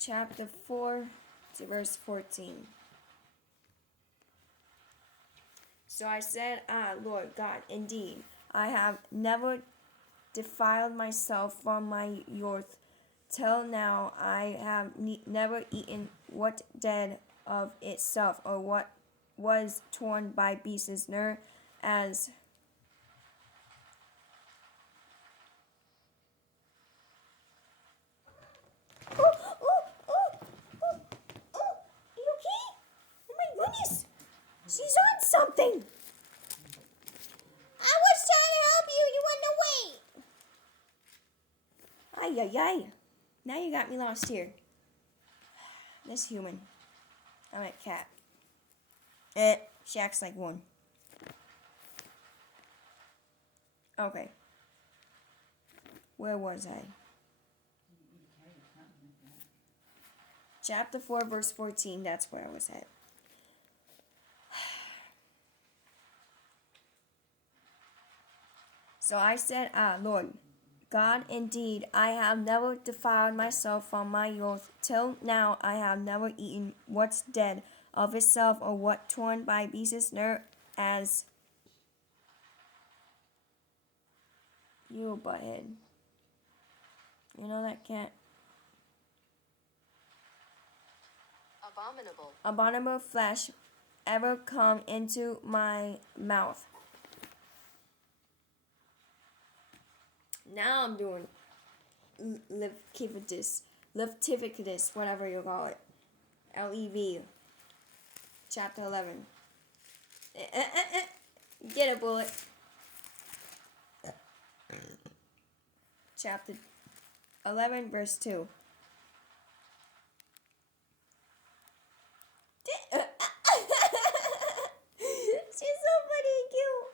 chapter 4 to verse 14. So I said, Lord God, indeed, I have never defiled myself from my youth till now. I have never eaten what dead of itself, or what was torn by beasts, nor as you okay? Oh my goodness, she's on something. I was trying to help you. You wouldn't wait. Ay, ay, ay. Now you got me lost here. This human. I'm a cat. She acts like one. Okay. Where was I? Chapter 4, verse 14. That's where I was at. So I said, Lord God, indeed, I have never defiled myself from my youth till now. I have never eaten what's dead of itself, or what torn by beasts, nor as you, butthead. You know that cat. Abominable flesh ever come into my mouth. Now I'm doing Leviticus, whatever you call it. LEV, chapter 11. Get a bullet. Chapter 11, verse 2. She's so funny and cute.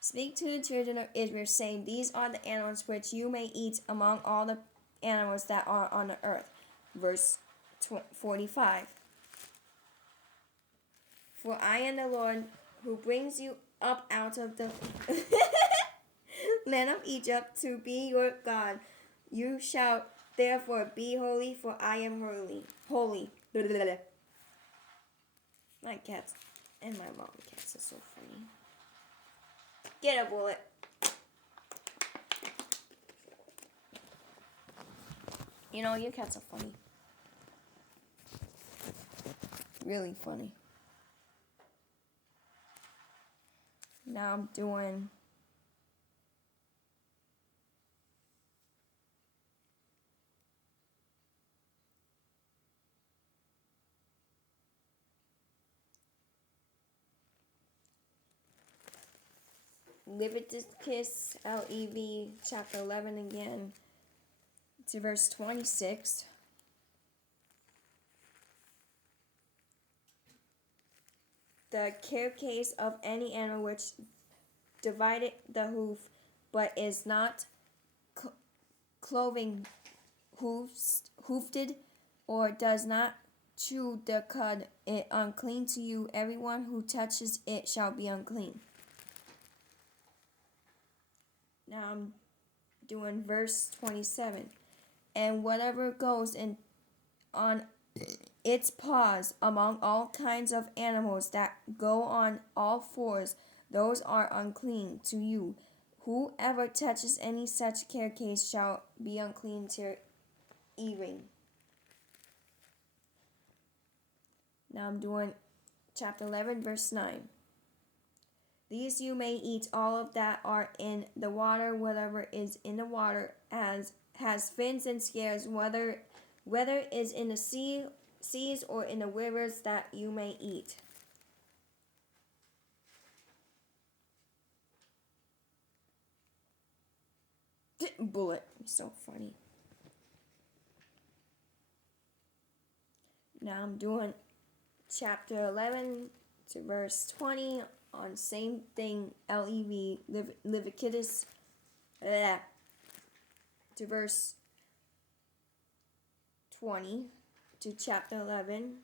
Speak to the children of Israel, saying, these are the animals which you may eat among all the animals that are on the earth. Verse 45. For I am the Lord who brings you up out of the land of Egypt to be your God. You shall therefore be holy, for I am holy. Holy. My cats and my mom cats are so funny. Get a bullet. You know, your cats are funny. Really funny. Now I'm doing Leviticus, LEV, chapter 11 again, to verse 26. The carcass of any animal which divided the hoof, but is not cloven hoofed, or does not chew the cud, it unclean to you. Everyone who touches it shall be unclean. Now I'm doing verse 27. And whatever goes in on its paws among all kinds of animals that go on all fours, those are unclean to you. Whoever touches any such carcass shall be unclean till evening. Now I'm doing chapter 11, verse 9. These you may eat, all of that are in the water, whatever is in the water has fins and scales, whether is in the seas or in the rivers, that you may eat. Bullet. So funny. Now I'm doing chapter 11 to verse 20 on same thing, LEV, Leviticus, to verse 20 to chapter 11.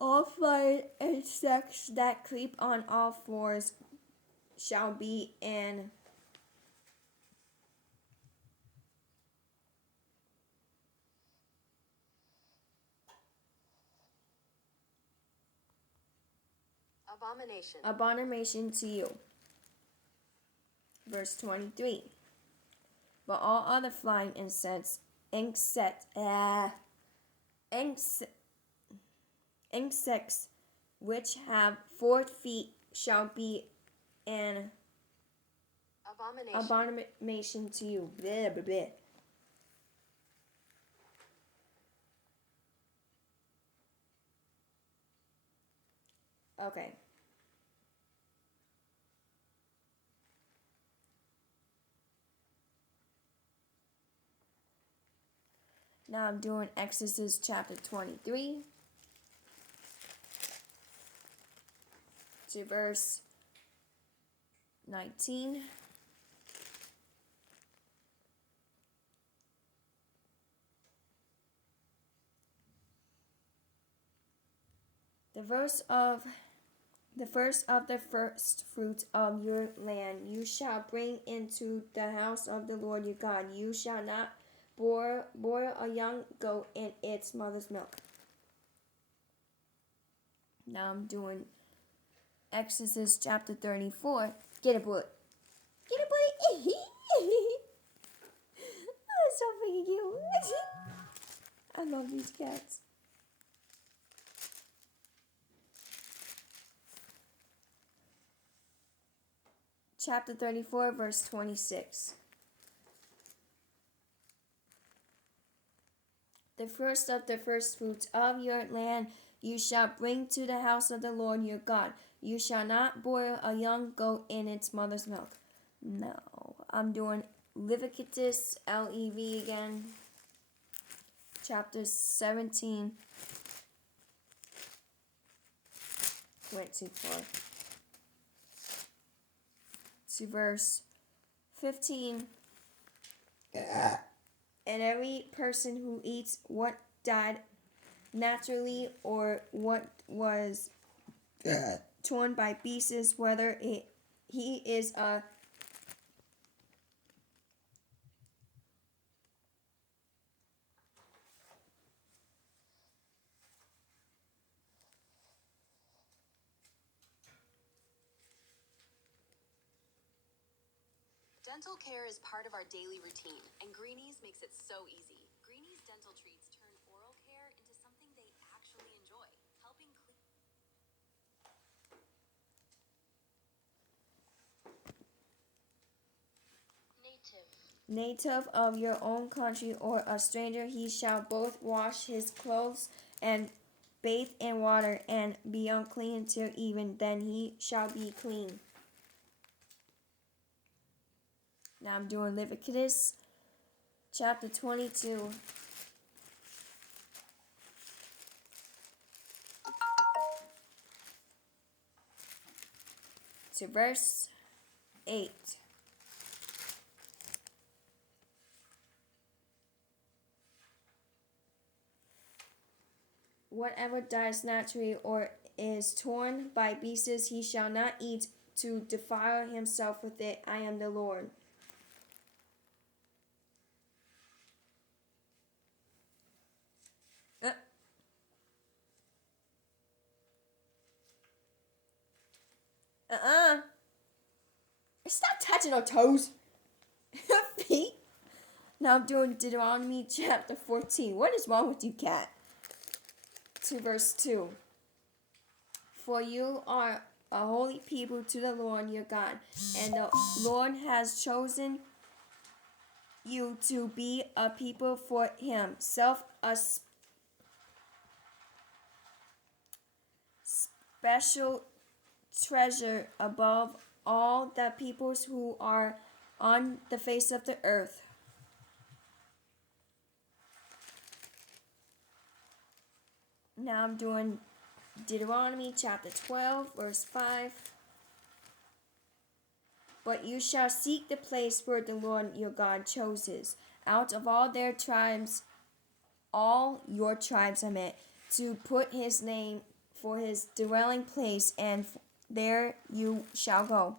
All flying insects that creep on all fours shall be an abomination to you. Verse 23. But all other flying insects which have 4 feet shall be an abomination to you. Blah, blah, blah. Okay. Now I'm doing Exodus chapter 23 to verse 19. The first of the first fruits of your land you shall bring into the house of the Lord your God. You shall not boil a young goat in its mother's milk. Now I'm doing Exodus chapter 34. Get a boy. Get a boy. Oh, so freaking cute. I love these cats. Chapter 34, verse 26. The first of the first fruits of your land you shall bring to the house of the Lord your God. You shall not boil a young goat in its mother's milk. No, I'm doing Leviticus, LEV again. Chapter 17. Went too far. To verse 15. And every person who eats what died naturally or what was torn by beasts, whether he is a Dental care is part of our daily routine, and Greenies makes it so easy. Greenies dental treats turn oral care into something they actually enjoy, helping clean. native of your own country or a stranger, he shall both wash his clothes and bathe in water and be unclean till even, then he shall be clean. Now I'm doing Leviticus chapter 22. To verse 8. Whatever dies naturally or is torn by beasts, he shall not eat to defile himself with it. I am the Lord. Stop touching our toes. Feet. Now I'm doing Deuteronomy chapter 14. What is wrong with you, cat? To verse 2. For you are a holy people to the Lord your God, and the Lord has chosen you to be a people for himself, a special treasure above all the peoples who are on the face of the earth. Now I'm doing Deuteronomy chapter 12, verse 5. But you shall seek the place where the Lord your God chooses, out of all their tribes, all your tribes to put his name for his dwelling place, and there you shall go.